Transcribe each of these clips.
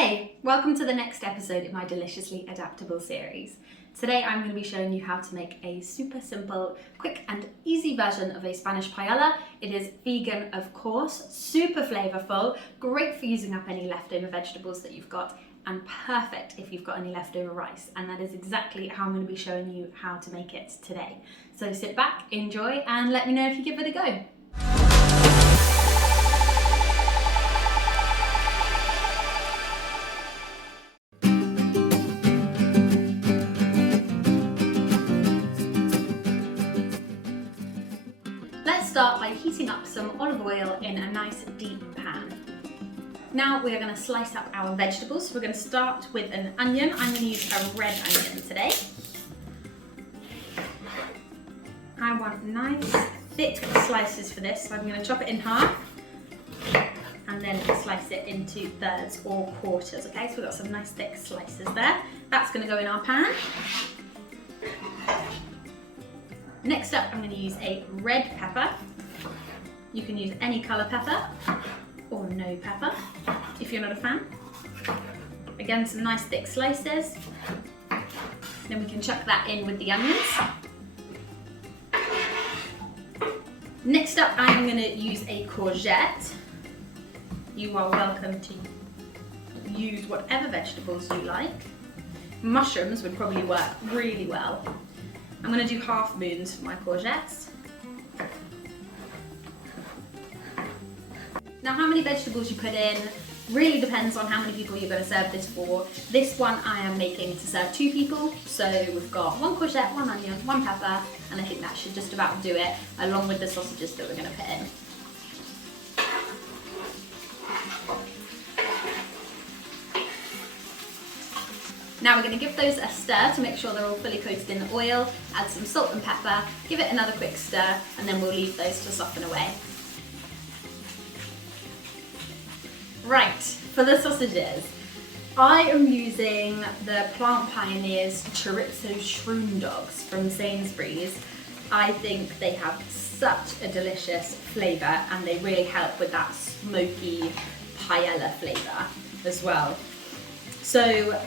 Hey, welcome to the next episode in my Deliciously Adaptable series. Today I'm going to be showing you how to make a super simple, quick and easy version of a Spanish paella. It is vegan, of course, super flavorful, great for using up any leftover vegetables that you've got, and perfect if you've got any leftover rice. And that is exactly how I'm going to be showing you how to make it today. So sit back, enjoy, and let me know if you give it a go. Let's start by heating up some olive oil in a nice deep pan. Now we are going to slice up our vegetables. We're going to start with an onion. I'm going to use a red onion today. I want nice thick slices for this, so I'm going to chop it in half and then slice it into thirds or quarters, okay? So we've got some nice thick slices there. That's going to go in our pan. Next up, I'm going to use a red pepper. You can use any colour pepper or no pepper if you're not a fan. Again, some nice thick slices. Then we can chuck that in with the onions. Next up, I'm going to use a courgette. You are welcome to use whatever vegetables you like. Mushrooms would probably work really well. I'm going to do half moons for my courgettes. Now, how many vegetables you put in really depends on how many people you're going to serve this for. This one I am making to serve 2 people, so we've got 1 courgette, 1 onion, 1 pepper, and I think that should just about do it, along with the sausages that we're going to put in. Now we're going to give those a stir to make sure they're all fully coated in the oil, add some salt and pepper, give it another quick stir, and then we'll leave those to soften away. Right, for the sausages, I am using the Plant Pioneers chorizo shroom dogs from Sainsbury's. I think they have such a delicious flavour and they really help with that smoky paella flavour as well. So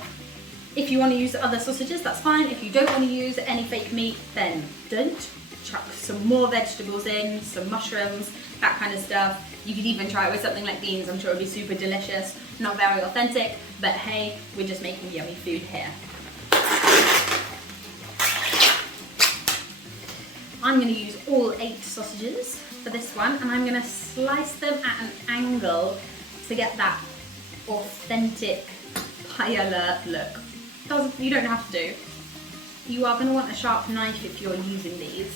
if you want to use other sausages, that's fine. If you don't want to use any fake meat, then don't. Chuck some more vegetables in, some mushrooms, that kind of stuff. You could even try it with something like beans. I'm sure it would be super delicious. Not very authentic, but hey, we're just making yummy food here. I'm going to use all 8 sausages for this one, and I'm going to slice them at an angle to get that authentic paella look. You don't have to. You are going to want a sharp knife if you're using these,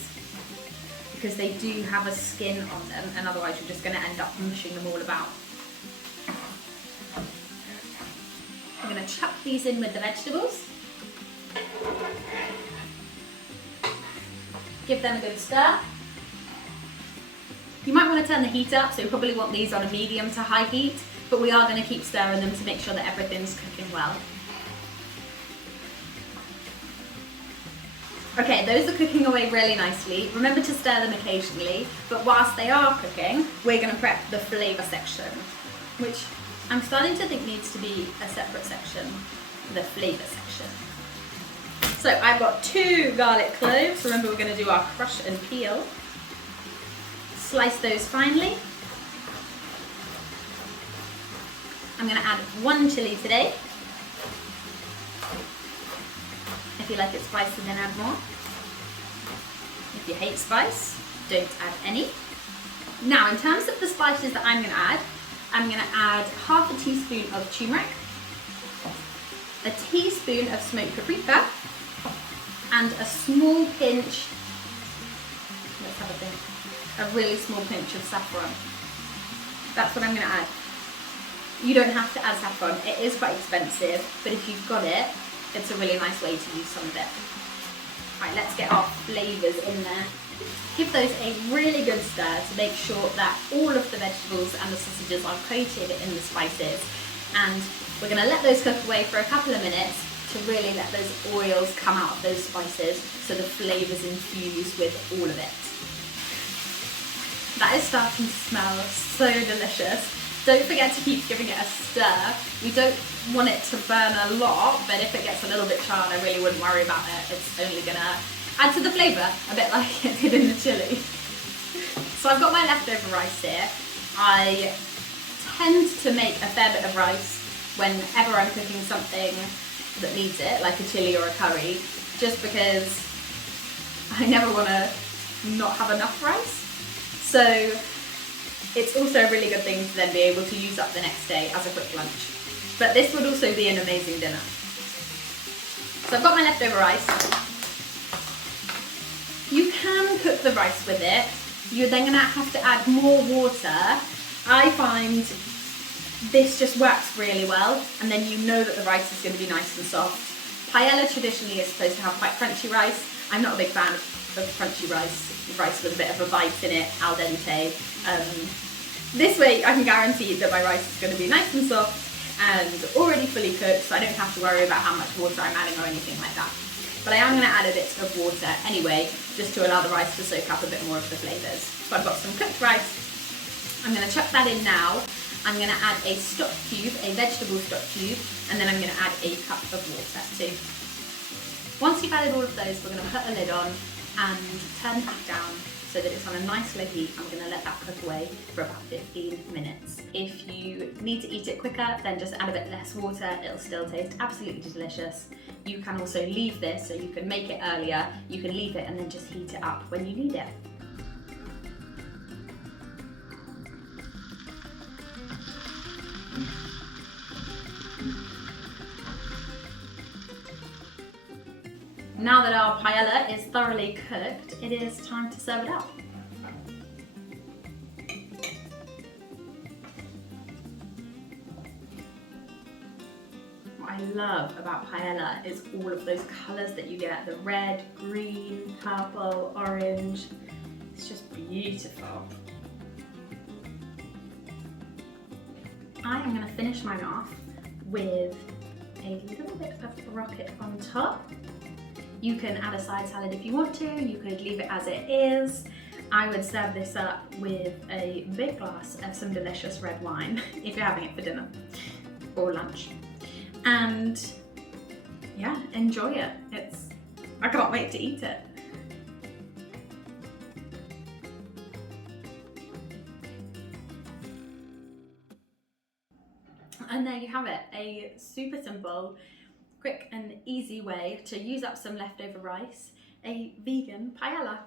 because they do have a skin on them, and otherwise you're just going to end up mushing them all about. I'm going to chuck these in with the vegetables. Give them a good stir. You might want to turn the heat up, so you probably want these on a medium to high heat, but we are going to keep stirring them to make sure that everything's cooking well. Okay, those are cooking away really nicely. Remember to stir them occasionally, but whilst they are cooking, we're going to prep the flavour section, which I'm starting to think needs to be a separate section, the flavour section. So I've got 2 garlic cloves. Remember, we're going to do our crush and peel. Slice those finely. I'm going to add 1 chilli today. If you like it spicy, then add more. If you hate spice, don't add any. Now, in terms of the spices that I'm going to add half a teaspoon of turmeric, a teaspoon of smoked paprika, and a small pinch, let's have a think, a really small pinch of saffron. That's what I'm going to add. You don't have to add saffron, it is quite expensive, but if you've got it, it's a really nice way to use some of it. Right, let's get our flavours in there. Give those a really good stir to make sure that all of the vegetables and the sausages are coated in the spices. And we're going to let those cook away for a couple of minutes to really let those oils come out of those spices so the flavours infuse with all of it. That is starting to smell so delicious. Don't forget to keep giving it a stir. We don't want it to burn a lot, but if it gets a little bit charred, I really wouldn't worry about it. It's only gonna add to the flavour, a bit like it did in the chilli. So I've got my leftover rice here. I tend to make a fair bit of rice whenever I'm cooking something that needs it, like a chilli or a curry, just because I never want to not have enough rice. So it's also a really good thing to then be able to use up the next day as a quick lunch. But this would also be an amazing dinner. So I've got my leftover rice. You can cook the rice with it. You're then gonna have to add more water. I find this just works really well, and then you know that the rice is gonna be nice and soft. Paella traditionally is supposed to have quite crunchy rice. I'm not a big fan of crunchy rice with a bit of a bite in it, al dente. This way I can guarantee that my rice is gonna be nice and soft and already fully cooked, so I don't have to worry about how much water I'm adding or anything like that. But I am going to add a bit of water anyway, just to allow the rice to soak up a bit more of the flavours. So I've got some cooked rice. I'm going to chuck that in now. I'm going to add a stock cube, a vegetable stock cube, and then I'm going to add a cup of water too. Once you've added all of those, we're going to put a lid on and turn the heat down so that it's on a nice low heat. I'm going to let that cook away for about 15 minutes. If you need to eat it quicker, then just add a bit less water. It'll still taste absolutely delicious. You can also leave this, so you can make it earlier. You can leave it and then just heat it up when you need it. Now that our paella is thoroughly cooked, it is time to serve it up. What I love about paella is all of those colours that you get, the red, green, purple, orange. It's just beautiful. I am going to finish mine off with a little bit of rocket on top. You can add a side salad if you want to, you could leave it as it is. I would serve this up with a big glass of some delicious red wine if you're having it for dinner or lunch. And yeah, enjoy it. I can't wait to eat it. And there you have it, a super simple, quick and easy way to use up some leftover rice, a vegan paella.